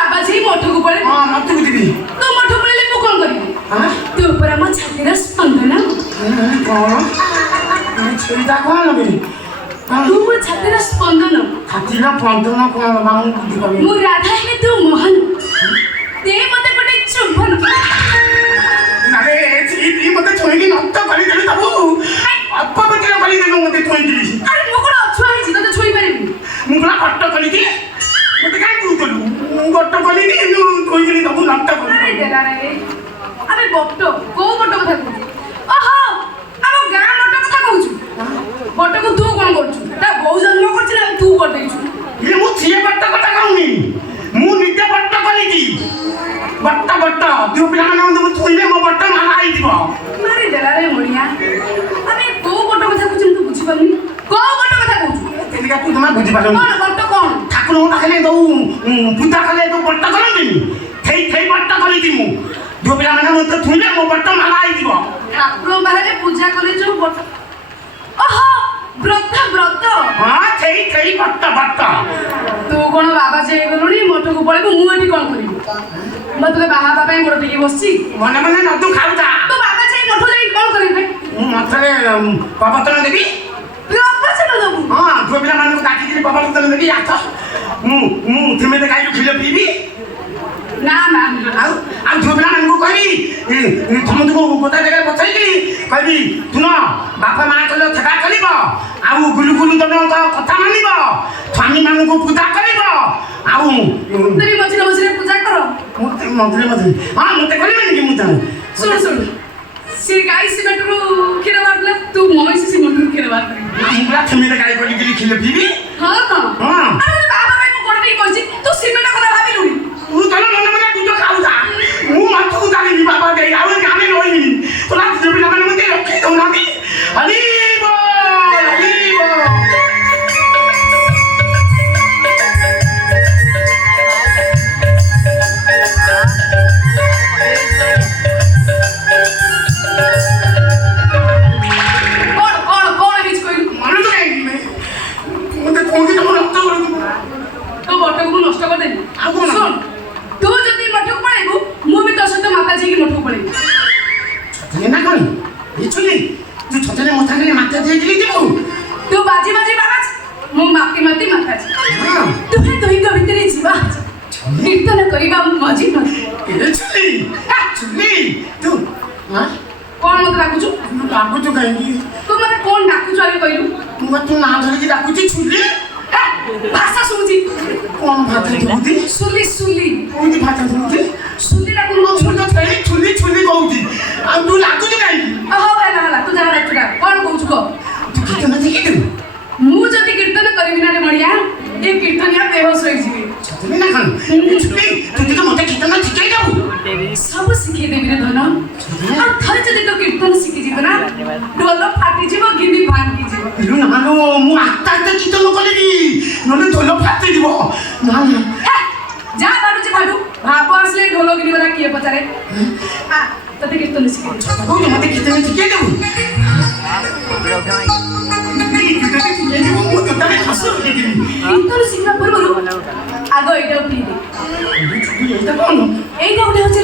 ବାବାଜୀ ମଠକୁ ପଳେଇ ହଁ ମଠକୁ ଯିବି ତୁ ମଠ ପଳେଇଲେ ମୁଁ କଣ କରିବି ତୁ ଉପରେ ଆମ ଛାତିର ସ୍ପନ୍ଦନ କଣ ସେଇଟା କଣ ବେ ତୁ ମୋ ଛାତିର ସ୍ପନ୍ଦନ ଛାତିର ସ୍ପନ୍ଦନ କଣ ମୁଁ ବୁଝିପାରିବି ମୁଁ ରାଧା ହେଲେ ତୁ ମୋହନ ଦେ ମତେ ଗୋଟେ ଚୁମ୍ବନ ଆରେ ଏଠି ମତେ ଛୁଇଁକି ନଷ୍ଟ କରିଦେଲି ସବୁ ଅପବିତ୍ର କରିଦେଲୁ ମତେ ଛୁଇଁକି ଆରେ ମୁଁ କଣ ଅଛୁଆ ହେଇଛି ତତେ ଛୁଇଁ ପାରିବି ମୁଁ ପୁରା କଷ୍ଟ କରିଛି ମତେ କାହିଁ କହୁଥିଲୁ ମୁଁ କଷ୍ଟ କରିନି ଛୁଇଁକି ସବୁ ନଷ୍ଟ ଆରେ କରିଦେଲୁ ଦେଲା ରେ ଆରେ ବଟ କୋଉ ବଟ କଥା କହୁଛୁ ଓହୋ ଆମ ଗାଁ ବଟ କଥା କହୁଛୁ ବଟକୁ ତୁ କଣ କରୁଛୁ ତା ବୋଉ ଜନ୍ମ କରିଛି ନା ତୁ କରିଦେଇଛୁ ଇଏ ମୁଁ ସିଏ ବଟ କଥା କହୁନି ମୁଁ ନିଜେ ବଟ କରିଛି ବଟ ଯୋଉ ପିଲାମାନେ ମୁଁ ଛୁଇଁଲେ ମୋ ବଟ ମାରା ହେଇଯିବ ମାରି ଦେଲା ରେ ମଣିଆ ଆରେ କୋଉ ବଟ କଥା କହୁଛୁ ତୁ ବୁଝିପାରୁନି କୋଉ ବଟ କଥା କହୁଛୁ ଏତିକା ତୁ ଜମା ବୁଝିପାରିଲୁ କଣ ବଟ କଣ ଠାକୁରଙ୍କ ପାଖରେ ଯୋଉ ପୂଜା କଲେ ଯୋଉ ବଟ କରନ୍ତିନି ସେଇ ବଟ କରିଛି ମୁଁ ଯୋଉ ପିଲାମାନେ ମତେ ଛୁଇଁଲେ ମୋ ବଟ ମାରା ହେଇଯିବ ଠାକୁରଙ୍କ ପାଖରେ ପୂଜା କଲେ ଯୋଉ ବଟ ଓହୋ ବ୍ରତ ହଁ ସେଇ ବଟ ତୁ କଣ ବାବା ଯାଇଗଲୁଣି ମଠକୁ ପଳେଇବୁ ମୁଁ ଏଠି କଣ କରିବି ମତେ ବାହା ହେବା ପାଇଁ ଗୋଡ଼ ଟିକେ ବସିଛି ମନେ ମନେ ନଦୁ ଖାଉଥା ତୁ ବାବା ଯାଇ ମଠ ଯାଇ କଣ କରିବେ ମୁଁ ମଠରେ ପ୍ରବଚନ ଦେବି ପ୍ରବଚନ ଦବୁ ହଁ ଝିଅ ପିଲାମାନଙ୍କୁ ଡାକିକିରି ପ୍ରବଚନ ଦେବି ଆସ ମୁଁ ଥିମେତେ ଗାଈରୁ କ୍ଷୀର ପିଇବି ନା ଆଉ ଝିଅ ପିଲାମାନଙ୍କୁ କହିବି ସମସ୍ତଙ୍କୁ ଗୋଟା ଜାଗାରେ ବସେଇକି କହିବି ଶୁଣ ବାପା ମା କହିଲେ ସେବା କରିବ ଆଉ ଗୁଲୁ ଜଣଙ୍କ କଥା ମାନିବ ସ୍ୱାମୀମାନଙ୍କୁ ପୂଜା କରିବ ଆଉ ମଝିରେ ମଝିରେ ପୂଜା କର ମଝିରେ ହଁ ମତେ କରିବେନି କି ମୁଁ ଜାଣେ ଶୁଣ ସେ ଗାଈ ସିମେଣ୍ଟରୁ କ୍ଷୀର ବାହାରିଲା ତୁ ମଇଁଷି ସିମେଣ୍ଟରୁ କ୍ଷୀର ବାହାରିଲା ମୁଁ ପୁରା ଥିମେତେ ଗାଈ କରିକିରି କ୍ଷୀର ପିଇବି ହଁ ଆରେ ବାବା ପାଇଁ ମୁଁ ଗୋଡ଼ ଟିକେ କହିଛି ତୁ ସିମେଣ୍ଟ କଥା ଭାବିଲୁଣି ତୁ ତୋର ମନେ ମନେ ଗୁଜ ଖାଉଥା ମୁଁ ମଠକୁ ଚାଲିବି ବାବା ଦେଇ ଆଉ ଗାଁରେ ରହିବିନି ତୋରା ଝିଅ ପିଲାମାନେ ମତେ ରଖି ଦଉନାହାନ୍ତି ହରିବ ନଷ୍ଟ କରିଦେବି ଶୁଣ ତୁ ଯଦି ମଠକୁ ପଳେଇବୁ ମୁଁ ବି ତୋ ସହିତ ମାତା ଯାଇକି ମଠକୁ ପଳେଇବି ଛତନେ ନା କଣ ଏ ଚୁଲି ତୁ ଛତନେ ମୋ ସାଙ୍ଗରେ ମାତା ଯାଇକି ଯିବୁ ତୁ ବାଜି ବାବା ମୁଁ ମାତି ମାତାଜି ତୁମେ ଦୁହିଁଙ୍କ ଭିତରେ ଯିବା କୀର୍ତ୍ତନ କରିବା ମଝି ଚୁଲି ତୁ କଣ ମତେ ଡାକୁଛୁ ଡାକୁଛୁ କାହିଁକି ତୁ ମତେ କଣ ଡାକୁଛୁ ଆগে କହିଲୁ ମୁଁ ତୁ ନାଁ ଧରିକି ଡାକୁଛି ଚୁଲି ଭାଷା ଶୁଣୁଛି କଣ ଭାଷା ଶୁଣୁଛି ସୁଲି କୋଉଠି ଭାଷା ଶୁଣୁଛି ସୁଲି ଡାକୁ ଛୁଲି କହୁଛି ଆଉ ତୁ ଲାଗୁଛୁ କାହିଁକି ହଉ ହେଲା ତୁ ଯାହା ଡାକୁଛୁ କଣ କହୁଛୁ କହ ତୁ କୀର୍ତ୍ତନ ଶିଖିଥିବୁ ମୁଁ ଯଦି କୀର୍ତ୍ତନ କରିବି ନା ରେ ମଣିଆ ଏ କୀର୍ତ୍ତନିଆ ବେହୋସ ହେଇଯିବି ଛତନେ ନା କଣ ଚୁଲି ତୁ ଟିକେ ମତେ କୀର୍ତ୍ତନ ଶିଖେଇ ଦବୁ ସବୁ ଶିଖେଇ ଦେବି ରେ ଧନ ଆଉ ଥରେ ଯଦି ତୁ କୀର୍ତ୍ତନ ଶିଖିଯିବ ନା ଢୋଲ ଫାଟିଯିବ ଗିନି ଭାଙ୍ଗିଯିବ ନାଲୋ ମୁଁ ଆସ୍ତେ କୀର୍ତ୍ତନ କରିବି ନହେଲେ ଢୋଲ ଫାଟିଯିବ ଯା ବାଡୁଛି ଭାଡୁ ଭାବ ଆସିଲେ ଢୋଲ ଗିନି ଗଲା କିଏ ପଚାରେ ତତେ କୀର୍ତ୍ତନ ଶିଖେଇ ମତେ କୀର୍ତ୍ତନ ଶିଖେଇ ଦେବୁ କୀର୍ତ୍ତନ ଶିଖିବା ପୂର୍ବରୁ ଆଗ ଏଇଟାକୁ ପିଇଦେ ଏଇଟା ଗୋଟେ ହଉଛି